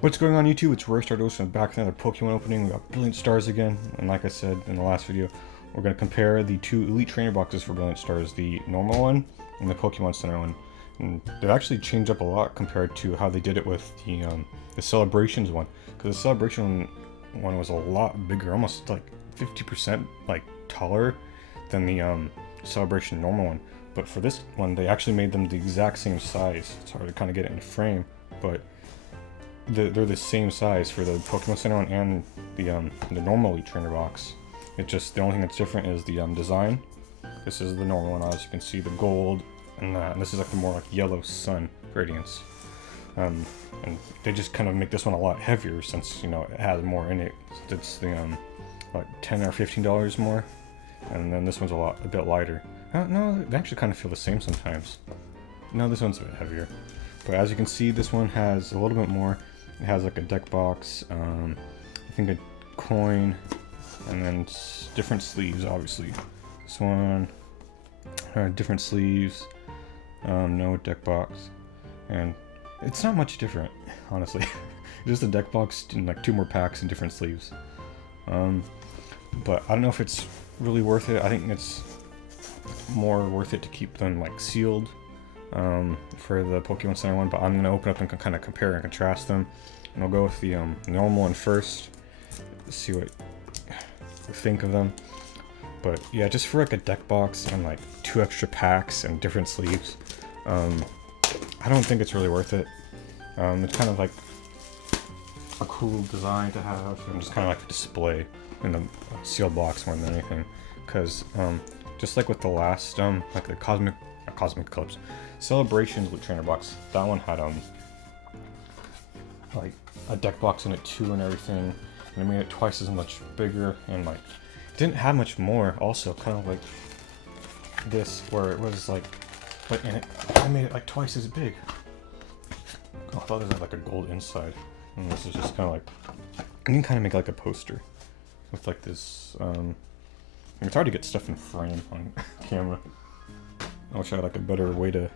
What's going on YouTube? It's Roystardos and back with another Pokemon opening. We got Brilliant Stars again, and like I said in the last video, we're going to compare the two Elite Trainer boxes for Brilliant Stars, the normal one and the Pokemon Center one. And they've actually changed up a lot compared to how they did it with the Celebrations one, because the Celebration one was a lot bigger, almost like 50% like taller than the Celebration normal one. But for this one, they actually made them the exact same size. It's hard to kind of get it in frame, but they're the same size for the Pokemon Center one and the normal Elite Trainer box. It just, the only thing that's different is the design. This is the normal one, as you can see, the gold and that. And this is like the more like yellow sun gradients. And they just kind of make this one a lot heavier since, you know, it has more in it. It's the like $10 or $15 more, and then this one's a bit lighter. No, they actually kind of feel the same sometimes. No, this one's a bit heavier. But as you can see, this one has a little bit more. It has like a deck box, I think a coin, and then different sleeves, obviously. This one, different sleeves, no deck box, and it's not much different, honestly. Just a deck box and like 2 more packs and different sleeves. But I don't know if it's really worth it. I think it's more worth it to keep them like sealed for the Pokemon Center one, but I'm going to open up and kind of compare and contrast them. And I'll go with the normal one first, see what you think of them. But yeah, just for like a deck box and like 2 extra packs and different sleeves, I don't think it's really worth it. It's kind of like a cool design to have, and just kind of like a display in the sealed box more than anything. Because just like with the last, like the Cosmic Eclipse Celebrations with Trainer box, that one had like a deck box in it too and everything, and it made it twice as much bigger, and like didn't have much more. Also, kind of like this, where it was like, but in it, I made it like twice as big. Oh, I thought there was like a gold inside, and this is just kind of like, you can kind of make like a poster with like this. It's hard to get stuff in frame on camera. I wish I had like a better way to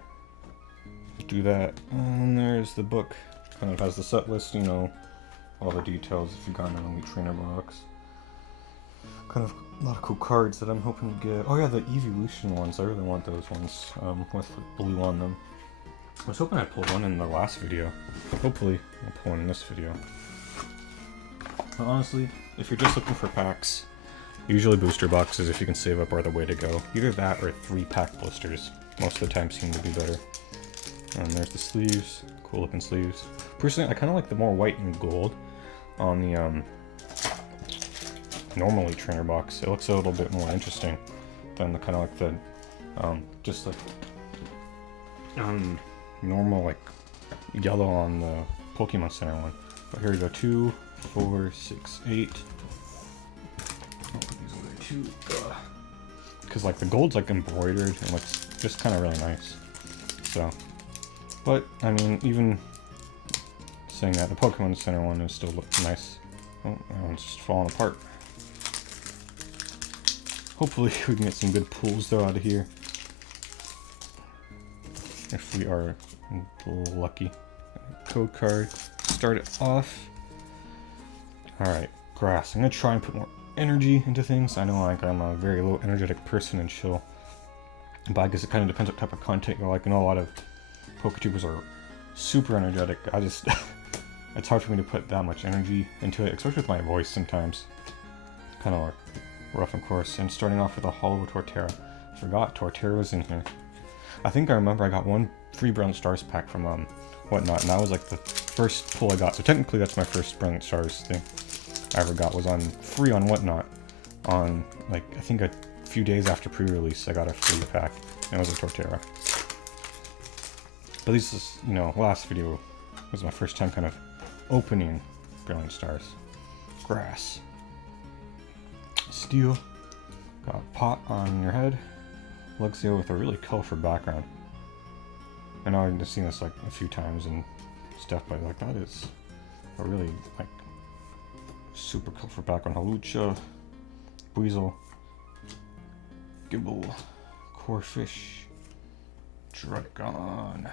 do that. And there's the book. Kind of has the set list, you know, all the details if you got an Elite Trainer box. Kind of a lot of cool cards that I'm hoping to get. Oh yeah, the Evolution ones. I really want those ones with blue on them. I was hoping I pulled one in the last video. Hopefully I'll pull one in this video. But honestly, if you're just looking for packs, usually booster boxes, if you can save up, are the way to go. Either that or 3-pack blisters. Most of the time seem to be better. And there's the sleeves. Cool looking sleeves. Personally, I kind of like the more white and gold on the normal Elite Trainer box. It looks a little bit more interesting than the kind of like the just like normal like yellow on the Pokemon Center one. But here we go, 2, 4, 6, 8. Because like the gold's like embroidered and looks just kind of really nice. So, but I mean, even saying that, the Pokemon Center one is still nice. Oh, that one's just falling apart. Hopefully we can get some good pulls though out of here, if we are lucky. Code card, start it off. Alright, grass. I'm gonna try and put more energy into things. I know like I'm a very low energetic person and chill, but I guess it kind of depends what type of content you like. I know a lot of Poketubers are super energetic. I just it's hard for me to put that much energy into it, especially with my voice sometimes. Kind of like rough, of course. And starting off with a Hollow Torterra. I forgot Torterra was in here. I think I remember I got 1 free Brilliant Stars pack from Whatnot, and that was like the first pull I got. So technically that's my first Brilliant Stars thing I ever got, was on free on Whatnot. On like, I think a few days after pre-release I got a free pack, and it was a Torterra. But this is, you know, last video was my first time kind of opening Brilliant Stars. Grass. Steel. Got a pot on your head. Luxio with a really colorful background. I know I've just seen this like a few times and stuff, but like that is a really like super colorful background. Halucha, Weasel, Gible, Corfish, Dragon.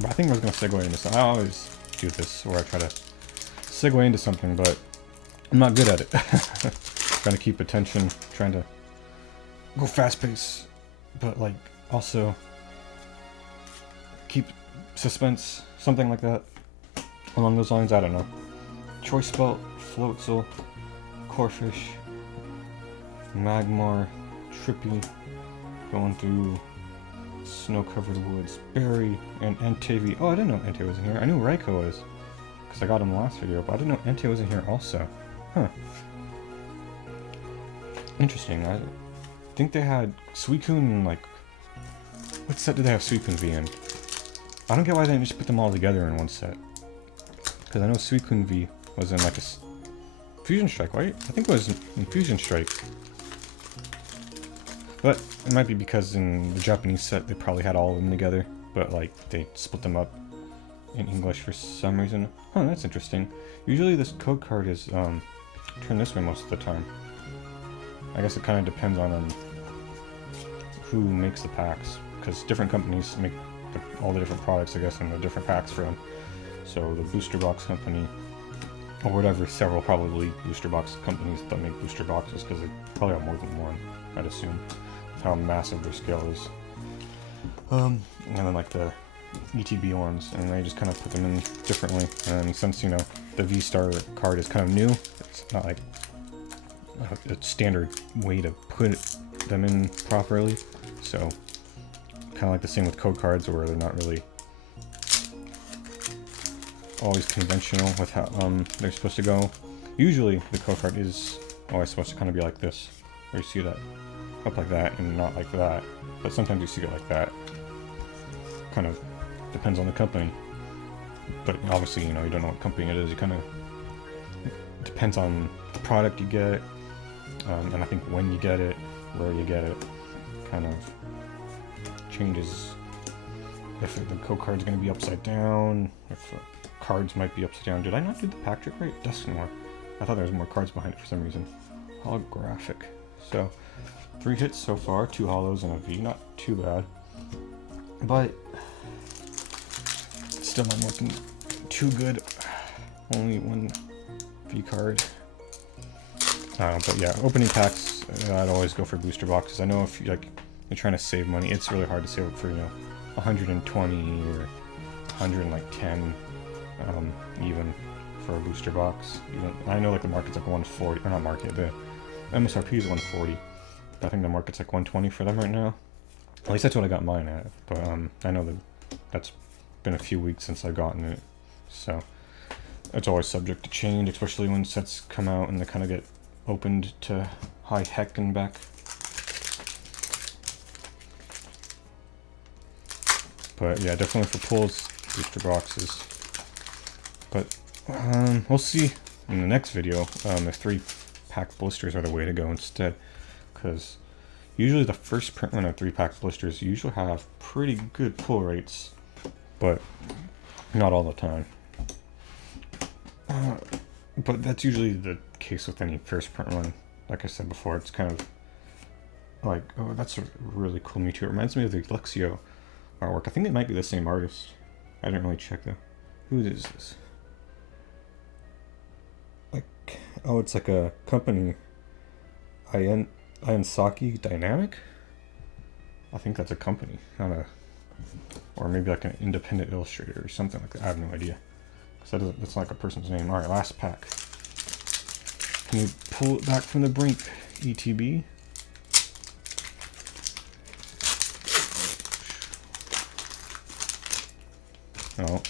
But I think I was going to segue into this. I always do this, where I try to segue into something, but I'm not good at it. Trying to keep attention, trying to go fast pace, but like also keep suspense, something like that. Along those lines, I don't know. Choice belt, floatzel, corefish, magmar, trippy, going through snow-covered woods, berry, and Entei. Oh, I didn't know Entei was in here. I knew Raikou was, because I got him last video, but I didn't know Entei was in here also. Huh. Interesting. I think they had Suicune, like... What set did they have Suicune V in? I don't get why they didn't just put them all together in one set. Because I know Suicune V was in like a Fusion Strike, right? I think it was in Fusion Strike. But it might be because in the Japanese set they probably had all of them together, but like they split them up in English for some reason. Huh, that's interesting. Usually this code card is turned this way most of the time. I guess it kind of depends on who makes the packs, because different companies make all the different products, I guess, in the different packs for them. So the booster box company, or whatever, several probably booster box companies that make booster boxes, because they probably have more than one, I'd assume, with how massive their scale is. And then like the ETB ones, and they just kind of put them in differently. And since, you know, the V-Star card is kind of new, it's not like a standard way to put them in properly. So kind of like the same with code cards, where they're not really always conventional with how they're supposed to go. Usually the code card is always supposed to kind of be like this, where you see that up like that and not like that, but sometimes you see it like that. Kind of depends on the company, but obviously, you know, you don't know what company it is. You kind of depends on the product you get, and I think when you get it, where you get it, kind of changes if the code card's going to be upside down, if cards might be upside down. Did I not do the pack trick right? Dusknoir. I thought there was more cards behind it for some reason. Holographic. So 3 hits so far, 2 hollows and a V. Not too bad, but still not looking too good. Only 1 V card. But yeah, opening packs, I'd always go for booster boxes. I know if you're trying to save money, it's really hard to save for, you know, 120 or 110 even for a booster box. Even I know like the market's like 140, or not market, the MSRP is 140. I think the market's like 120 for them right now. At least that's what I got mine at. But I know that that's been a few weeks since I've gotten it, so it's always subject to change, especially when sets come out and they kind of get opened to high heck and back. But yeah, definitely for pulls, booster boxes. But we'll see in the next video if 3-pack blisters are the way to go instead, because usually the first print run of 3-pack blisters usually have pretty good pull rates, but not all the time. But that's usually the case with any first print run. Like I said before, it's kind of like, oh, that's a really cool Mewtwo. It reminds me of the Lexio artwork. I think it might be the same artist. I didn't really check though. Who is this? Like, oh, it's like a company. Ayansaki Dynamic? I think that's a company, not a, or maybe like an independent illustrator or something like that. I have no idea. Because that's like a person's name. Alright, last pack. Can you pull it back from the brink, ETB? Oh,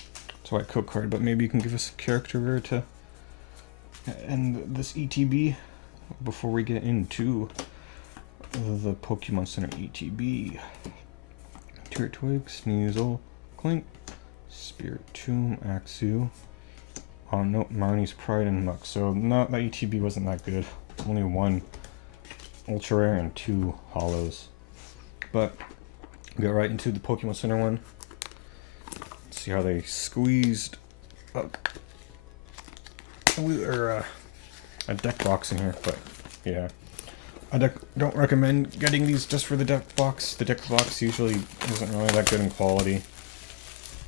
it's a white code card, but maybe you can give us a character rare to end this ETB before we get into the Pokemon Center ETB. Turtwig, Sneasel, Clink, Spiritomb, Axew. Oh no, Marnie's Pride and Muck. So no, that ETB wasn't that good. Only 1 ultra rare and 2 hollows. But get right into the Pokemon Center one. See how they squeezed up. A deck box in here, but yeah, I don't recommend getting these just for the deck box. The deck box usually isn't really that good in quality.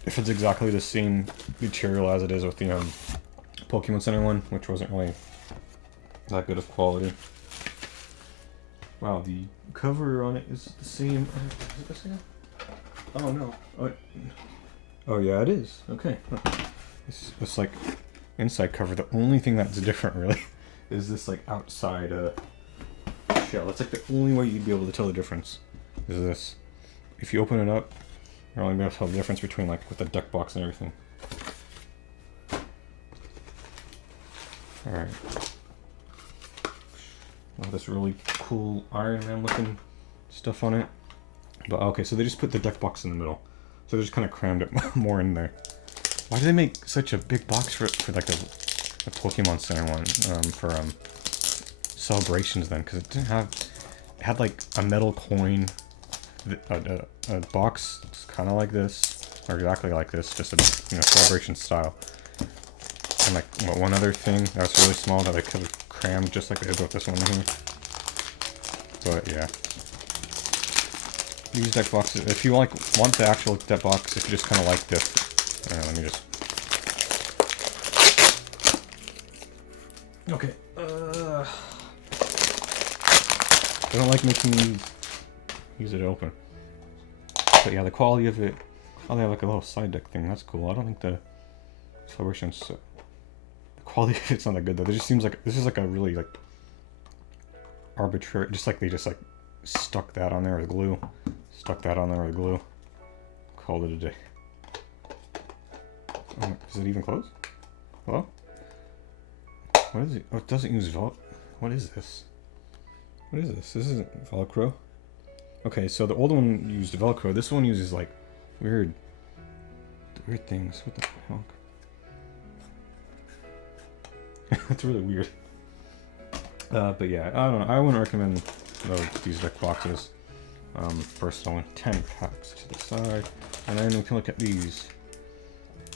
if it's exactly the same material as it is with the Pokemon Center one, which wasn't really that good of quality. Wow, the cover on it is the same. Is it the same? Oh no. Oh yeah, it is. Okay. It's like inside cover. The only thing that's different really is this like outside shell. That's like the only way you'd be able to tell the difference is this. If you open it up, you're only going to tell the difference between like with the deck box and everything. Alright. Oh, this really cool Iron Man looking stuff on it. But okay, so they just put the deck box in the middle. So they just kind of crammed it more in there. Why do they make such a big box for like a Pokemon Center one for celebrations then? Because it didn't have, it had like a metal coin, a box kind of like this, or exactly like this, just a celebration style. And like one other thing that was really small that I could have crammed just like they did with this one here. But yeah. These deck boxes, if you want the actual deck box, if you just kind of like this, let me just. Okay. I don't like making these. Use it open. But yeah, the quality of it. Oh, they have like a little side deck thing. That's cool. I don't think the celebrations. The quality of it's not that good though. It just seems like this is like a really like arbitrary. Just like they just like stuck that on there with glue. Stuck that on there with glue. Called it a day. Does it even close? Hello? What is it? Oh, it doesn't use Velcro. What is this? What is this? This isn't Velcro. Okay, so the old one used Velcro. This one uses like weird things. What the hell? That's really weird. But yeah, I don't know. I wouldn't recommend these deck boxes. First only 10 packs to the side, and then we can look at these.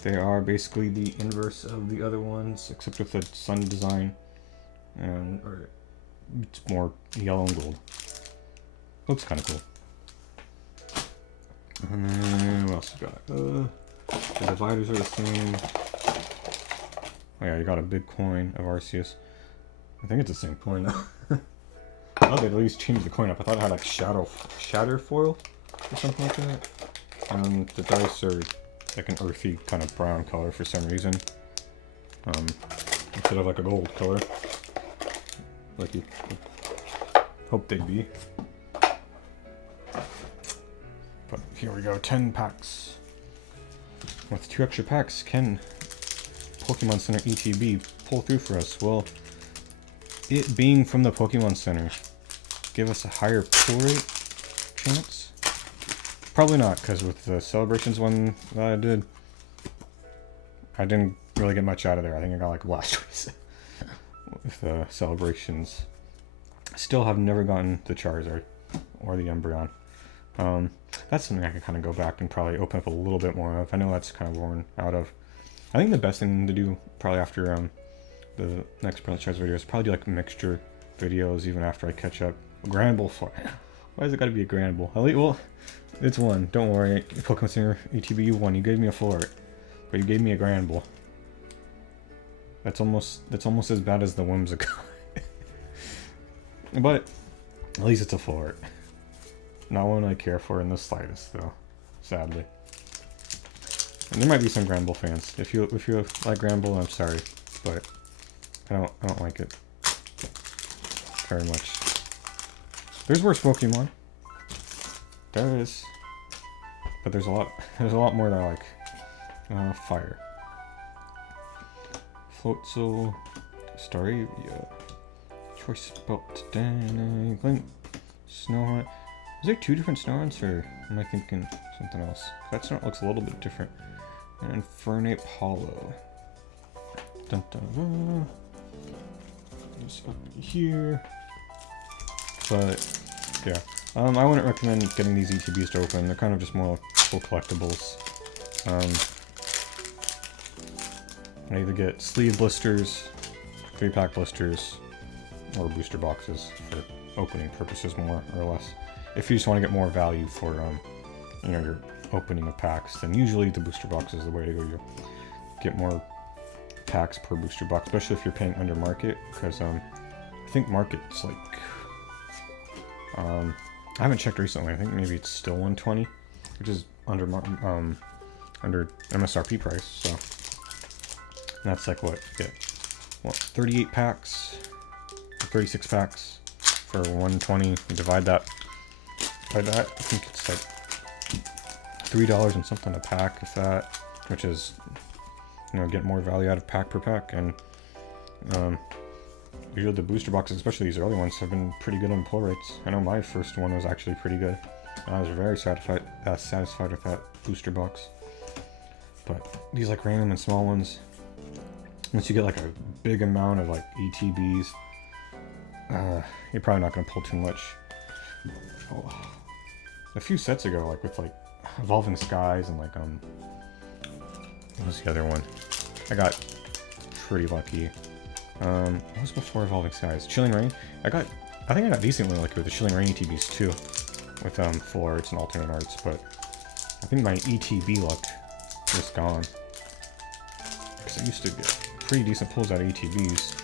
They are basically the inverse of the other ones, except with the sun design, and or it's more yellow and gold. Looks kind of cool. And then what else we got? The dividers are the same. Oh yeah, you got a big coin of Arceus. I think it's the same coin now. Oh, they'd at least change the coin up. I thought it had like shatter foil or something like that. And the dice are like an earthy kind of brown color for some reason. Instead of like a gold color. Like you hope they'd be. But here we go, 10 packs. With 2 extra packs, can Pokemon Center ETB pull through for us? Well, it being from the Pokemon Center, give us a higher pull rate chance? Probably not, because with the Celebrations one that I did, I didn't really get much out of there. I think I got like Blastoise with the Celebrations. Still have never gotten the Charizard or the Umbreon. That's something I can kind of go back and probably open up a little bit more of. I know that's kind of worn out of. I think the best thing to do probably after the next Brilliant Stars video is probably do like mixture videos even after I catch up. Granbull for why has it got to be a Granbull? Well, it's one. Don't worry, Pokemon Center ETB, you won. You gave me a full art, but you gave me a Granbull. That's almost as bad as the Whimsicott. But at least it's a full art. Not one I care for in the slightest, though. Sadly. And there might be some Granbull fans. If you like Granbull, I'm sorry, but I don't like it very much. There's worse Pokemon. There is. But there's a lot more that I like. Fire. Floatzel. Staravia. Choice Belt. Glint. Snorunt. Is there 2 different Snorunt's, or am I thinking something else? That Snorunt looks a little bit different. And Infernape Hollow. Dun, dun, dun. Just up here. But yeah, I wouldn't recommend getting these ETBs to open. They're kind of just more like full collectibles. I either get sleeve blisters, 3-pack blisters, or booster boxes for opening purposes more or less. If you just want to get more value for you know, you're opening of packs, then usually the booster box is the way to go. You get more packs per booster box, especially if you're paying under market, because I think market's like I haven't checked recently. I think maybe it's still 120, which is under MSRP price. So and that's like what you get, what, 38 packs, 36 packs for 120. You divide that by that, I think it's like $3 and something a pack, if that, which is, you know, get more value out of pack per pack. And usually the booster boxes, especially these early ones, have been pretty good on pull rates. I know my first one was actually pretty good. I was very satisfied with that booster box. But these like random and small ones, once you get like a big amount of like ETBs, you're probably not going to pull too much. Oh, a few sets ago, like with like Evolving Skies and like what was the other one? I got pretty lucky. What was before Evolving Skies? Chilling Rain. I think I got decently lucky with the Chilling Rain ETBs too, with full arts and alternate arts. But I think my ETB luck is gone, because I used to get pretty decent pulls out of ETBs.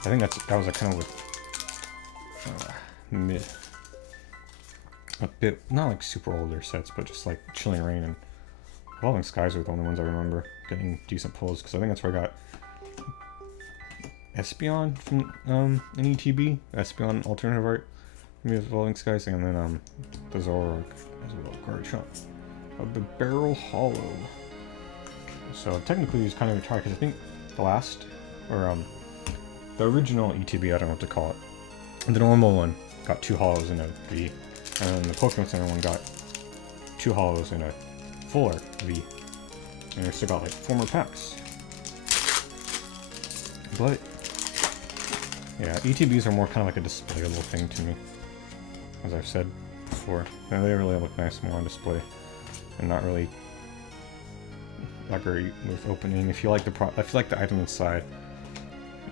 I think that was like kind of with mid, a bit, not like super older sets, but just like Chilling Rain and Evolving Skies are the only ones I remember getting decent pulls, because I think that's where I got Espeon from an ETB, Espeon alternative art, maybe Evolving Skies, and then the Zoroark as well, card shot of the Barrel Hollow. So technically it's kind of a try, because I think the last, or the original ETB, I don't know what to call it, the normal one got 2 hollows in a V, and then the Pokemon Center one got 2 hollows in a full art V, and we still got like 4 more packs. But yeah, ETBs are more kind of like a displayable thing to me, as I've said before. They really look nice more on display, and not really that great with opening. If you like the item inside,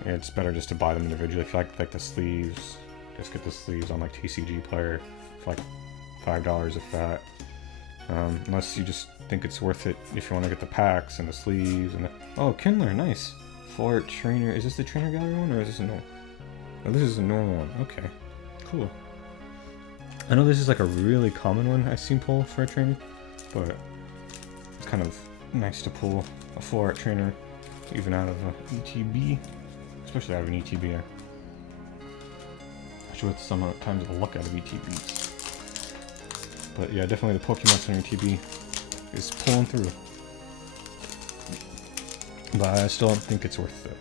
it's better just to buy them individually. If you like the sleeves, just get the sleeves on like TCG Player for like $5 if that. Unless you just think it's worth it if you want to get the packs and the sleeves and the... Oh, Kindler, nice. Full art trainer. Is this the trainer gallery one, or is this a normal? Oh, this is a normal one. Okay, cool. I know this is like a really common one I've seen pull for a trainer, but it's kind of nice to pull a full art trainer even out of an ETB, especially out of an ETB. Actually, with sometimes the look out of ETBs. But yeah, definitely the Pokemon Center ETB is pulling through. But I still don't think it's worth the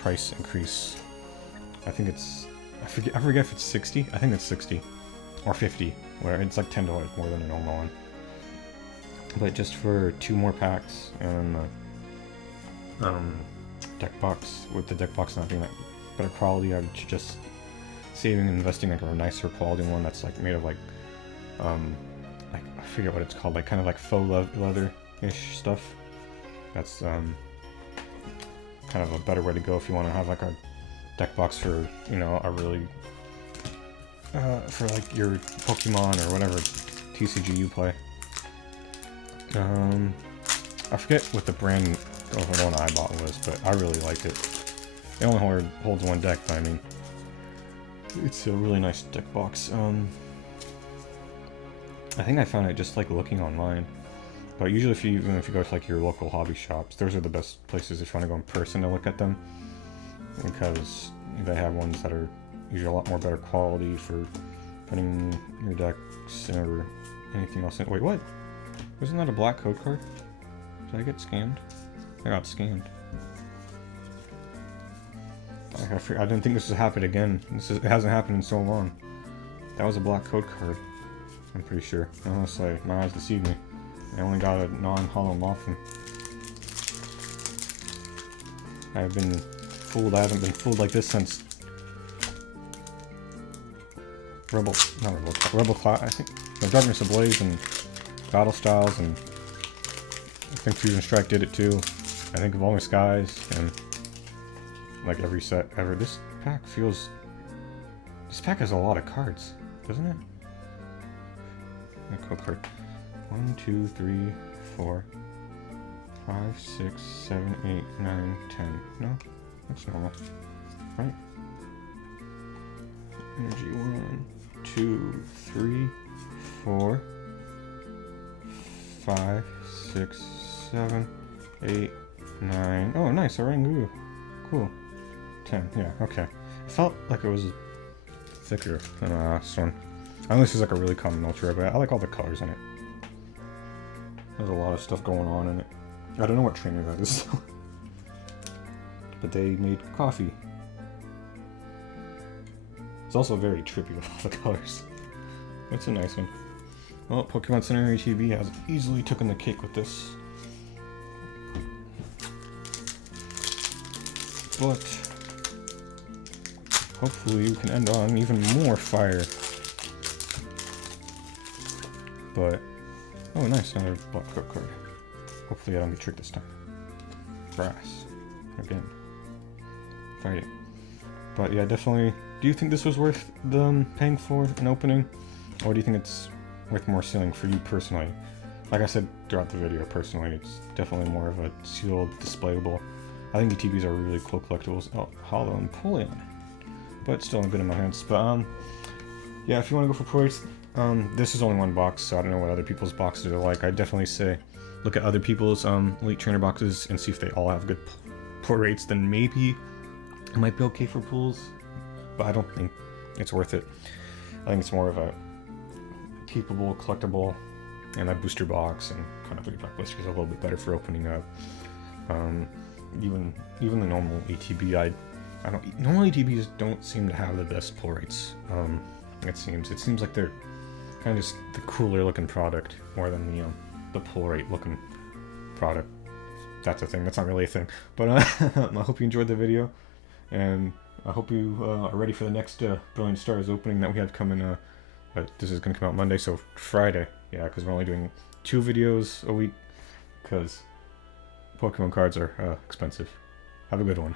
price increase. I think it's, I forget if it's 60. I think it's 60 or 50, where it's like $10 more than a normal one. But just for 2 more packs and deck box, with the deck box not being that better quality, I would just saving and investing like a nicer quality one that's like made of like I forget what it's called, like kind of like faux leather-ish stuff. That's kind of a better way to go if you want to have like a deck box for, you know, a really for like your Pokemon or whatever TCG you play. I forget what the brand of the one I bought was, but I really liked it. It only holds 1 deck, but I mean, it's a really nice deck box. I think I found it just like looking online, but usually even if you go to like your local hobby shops, those are the best places if you want to go in person to look at them, because they have ones that are usually a lot more better quality for putting your decks or anything else in. Wait, what? Wasn't that a black code card? Did I get scammed? I got scammed. I didn't think this would happen again. It hasn't happened in so long. That was a black code card, I'm pretty sure. Honestly, my eyes deceived me. I only got a non-hollow Mothman. I've been fooled. I haven't been fooled like this since Rebel Cloud, I think. No, Darkness Ablaze and Battle Styles, and I think Fusion Strike did it too. I think Evolving Skies, and like every set ever. This pack has a lot of cards, doesn't it? A code card. 1, 2, 3, 4, 5, 6, 7, 8, 9, 10. No, that's normal, right? Energy 1, 2, 3, 4, 5, 6, 7, 8, 9. Oh, nice, Orangu. Cool. 10. Yeah, okay. I felt like it was thicker than the last one. I know this is like a really common ultra, but I like all the colors in it. There's a lot of stuff going on in it. I don't know what trainer that is. But they made coffee. It's also very trippy with all the colors. It's a nice one. Well, Pokemon Center ETB has easily taken the cake with this. But hopefully we can end on even more fire. But oh, nice, another block code card. Hopefully I don't get tricked this time. Grass again. Fight it. But yeah, definitely. Do you think this was worth the paying for an opening, or do you think it's worth more sealing for you personally? Like I said throughout the video, personally, it's definitely more of a sealed, displayable. I think ETBs are really cool collectibles. Oh, Hollow and Empoleon, but still good in my hands. But yeah, if you want to go for pro rates, this is only one box, so I don't know what other people's boxes are like. I'd definitely say look at other people's Elite Trainer boxes and see if they all have good pro rates. Then maybe it might be okay for pulls, but I don't think it's worth it. I think it's more of a keepable, collectible, and that booster box and kind of 3-pack blisters are a little bit better for opening up. Even the normal ETB, normal ETBs don't seem to have the best pull rates. It seems like they're kind of just the cooler looking product more than the pull rate looking product. That's a thing. That's not really a thing. But I hope you enjoyed the video, and I hope you are ready for the next Brilliant Stars opening that we have coming. This is going to come out Monday, so Friday. Yeah, because we're only doing 2 videos a week because Pokemon cards are expensive. Have a good one.